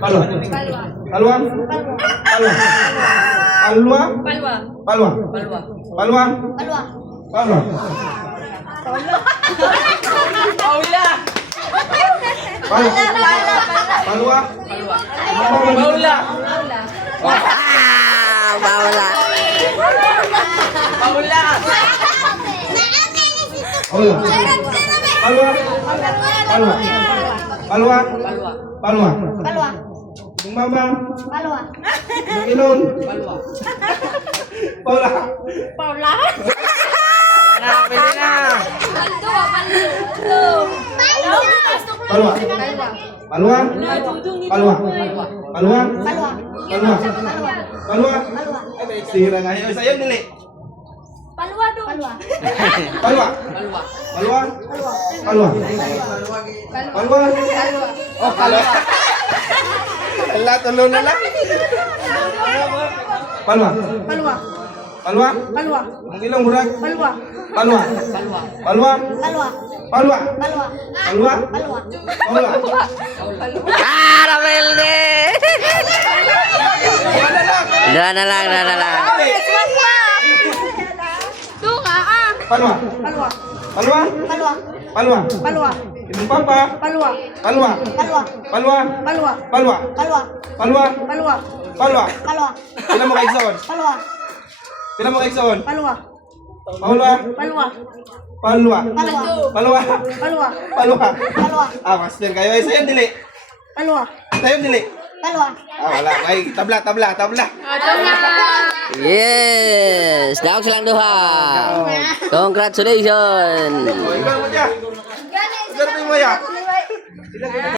Palwa. Palwa. Palwa. Palwa. Palwa. Palwa. Palwa. Palwa. Palwa. Paula. Bawala. Paula. Palwa. Palwa. Palwa. Palwa. Palwa. Yung mama. Yung inon. Paula. Pwede na. Palwa. Palwa. Palwa. Palwa. Palwa. Palwa. Sira nga yun. Sa'yo, dili. Palwa. Palwa. Palwa. Palwa. Oh, palwa. Ala, tulo na lang. Palwa. Palwa. Ang ilang murag. Palwa. Palwa. Palwa. Palwa. Palwa. Rebelde. Dua na lang. Palwa. Palwa. Palwa. Ibang papa. Palwa. Palwa. Palwa. Pila mo kaigsoon? Pila mo kaigsoon? Palwa. Palwa. Ah, master kayo. Ay, sa'yo dili. Sa'yo dili. Ah, wala. Ay, tabla. Yes, daog silang duha. Congratulations. Oh, ikaw mo dyan. Ikaw mo dyan.